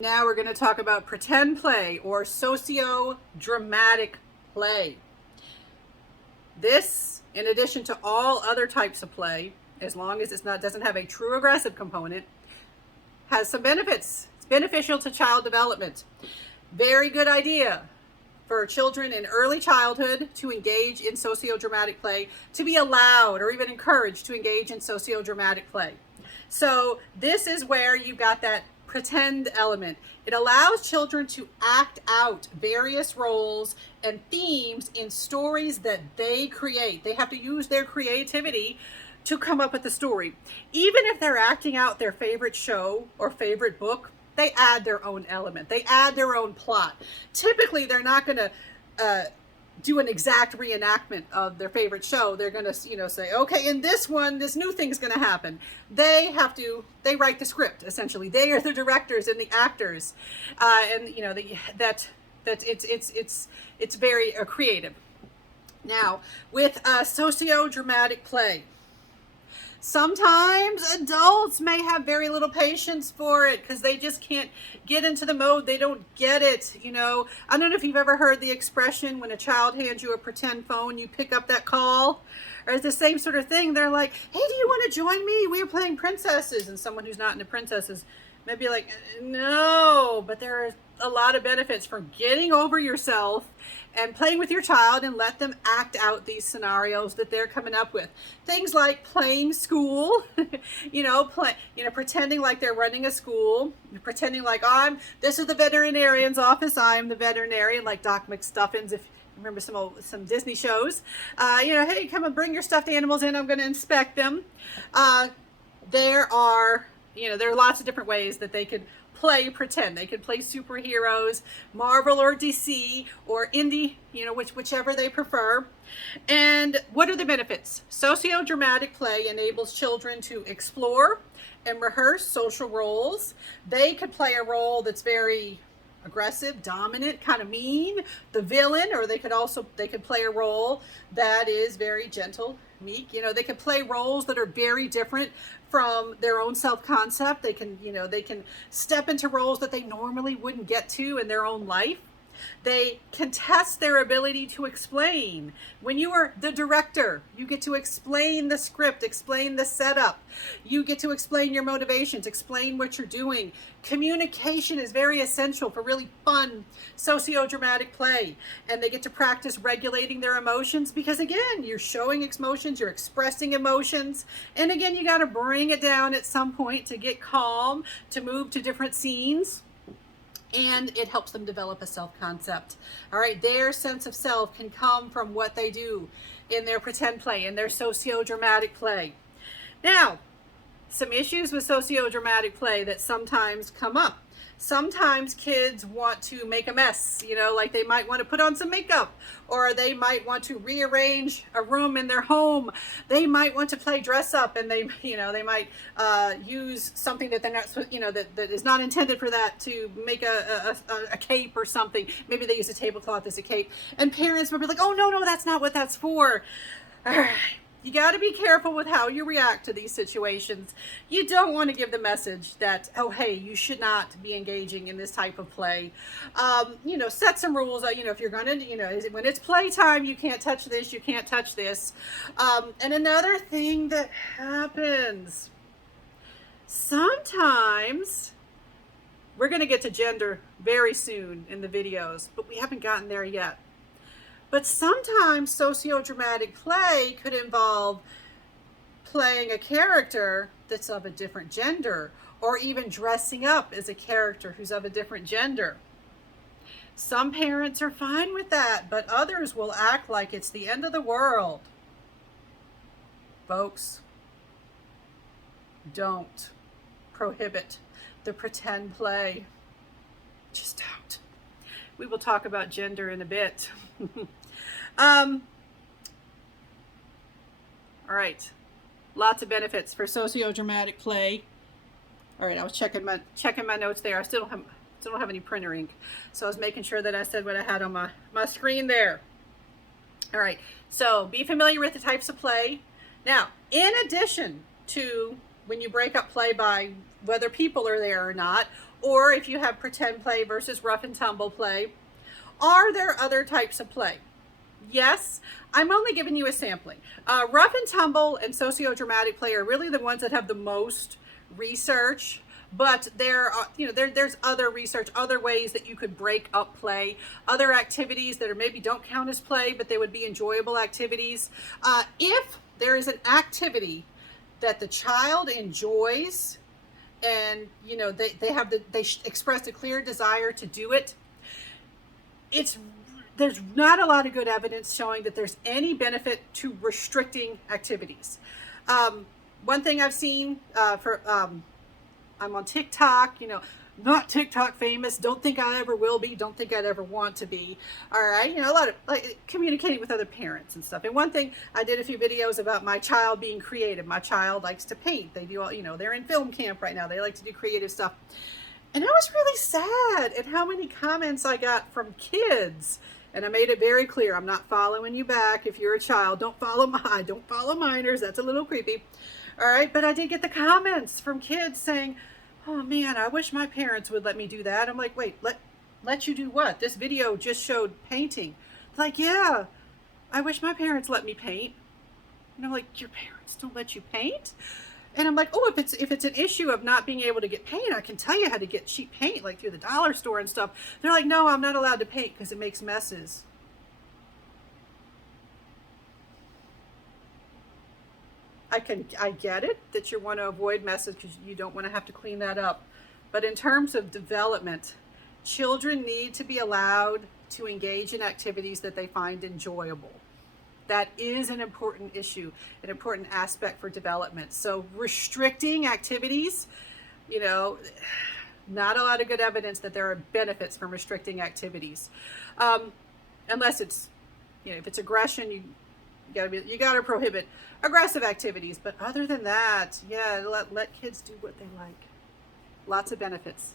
Now we're going to talk about pretend play or socio-dramatic play. This, in addition to all other types of play, as long as doesn't have a true aggressive component, has some benefits. It's beneficial to child development. Very good idea for children in early childhood to engage in socio-dramatic play, to be allowed or even encouraged to engage in socio-dramatic play. So this is where you got that pretend element. It allows children to act out various roles and themes in stories that they create. They have to use their creativity to come up with the story. Even if they're acting out their favorite show or favorite book, they add their own element. They add their own plot. Typically, they're not going to do an exact reenactment of their favorite show. They're going to, say, okay, in this one, this new thing's going to happen. They write the script, essentially. They are the directors and the actors. It's very creative. Now, with socio-dramatic play, sometimes adults may have very little patience for it because they just can't get into the mode. They don't get it. I don't know if you've ever heard the expression, when a child hands you a pretend phone, you pick up that call. Or it's the same sort of thing. They're like, hey, do you want to join me? We are playing princesses. And someone who's not into princesses may be like, no. But there are a lot of benefits for getting over yourself and playing with your child and let them act out these scenarios that they're coming up with. Things like playing school, pretending like they're running a school, pretending like, this is the veterinarian's office, I'm the veterinarian, like Doc McStuffins, if you remember some Disney shows. Hey, come and bring your stuffed animals in, I'm going to inspect them. There are lots of different ways that they could play pretend. They could play superheroes, Marvel or DC or indie, whichever they prefer. And what are the benefits? Socio-dramatic play enables children to explore and rehearse social roles. They could play a role that's very aggressive, dominant, kind of mean, the villain, or they could play a role that is very gentle, meek. They could play roles that are very different from their own self-concept. They can step into roles that they normally wouldn't get to in their own life. They can test their ability to explain. When you are the director, you get to explain the script, explain the setup. You get to explain your motivations, explain what you're doing. Communication is very essential for really fun socio-dramatic play. And they get to practice regulating their emotions because, again, you're showing emotions, you're expressing emotions. And again, you got to bring it down at some point to get calm, to move to different scenes. And it helps them develop a self-concept. All right, their sense of self can come from what they do in their pretend play, in their socio-dramatic play. Now, some issues with socio-dramatic play that sometimes come up. Sometimes kids want to make a mess, like they might want to put on some makeup, or they might want to rearrange a room in their home. They might want to play dress up, and they might use something that they're not, that is not intended for that, to make a cape or something. Maybe they use a tablecloth as a cape, and parents will be like, oh, no, that's not what that's for. All right. You got to be careful with how you react to these situations. You don't want to give the message that, oh, hey, you should not be engaging in this type of play. Set some rules. If you're going to, when it's playtime, you can't touch this, you can't touch this. And another thing that happens, sometimes, we're going to get to gender very soon in the videos, but we haven't gotten there yet. But sometimes socio-dramatic play could involve playing a character that's of a different gender, or even dressing up as a character who's of a different gender. Some parents are fine with that, but others will act like it's the end of the world. Folks, don't prohibit the pretend play. Just don't. We will talk about gender in a bit. All right, lots of benefits for socio-dramatic play. All right, I was checking my notes there. I still don't have any printer ink, so I was making sure that I said what I had on my screen there. All right, so be familiar with the types of play. Now, in addition to when you break up play by whether people are there or not, or if you have pretend play versus rough and tumble play. Are there other types of play? Yes, I'm only giving you a sampling. Rough and tumble and socio-dramatic play are really the ones that have the most research, but there's other research, other ways that you could break up play, other activities that are maybe don't count as play, but they would be enjoyable activities. If there is an activity that the child enjoys, and they express a clear desire to do it, there's not a lot of good evidence showing that there's any benefit to restricting activities. One thing I've seen I'm on TikTok, not TikTok famous, don't think I ever will be, don't think I'd ever want to be. All right, a lot of like communicating with other parents and stuff. And one thing, I did a few videos about my child being creative. My child likes to paint. They do all, they're in film camp right now. They like to do creative stuff. And I was really sad at how many comments I got from kids. And I made it very clear, I'm not following you back. If you're a child, don't follow minors. That's a little creepy. All right, but I did get the comments from kids saying, oh man, I wish my parents would let me do that. I'm like, wait, let you do what? This video just showed painting. Like, yeah, I wish my parents let me paint. And I'm like, your parents don't let you paint? And I'm like, oh, if it's an issue of not being able to get paint, I can tell you how to get cheap paint, like through the dollar store and stuff. They're like, no, I'm not allowed to paint because it makes messes. I get it that you want to avoid messes because you don't want to have to clean that up. But in terms of development, children need to be allowed to engage in activities that they find enjoyable. That is an important issue, an important aspect for development. So restricting activities, not a lot of good evidence that there are benefits from restricting activities. Unless it's, if it's aggression, you gotta prohibit aggressive activities. But other than that, yeah, let kids do what they like. Lots of benefits.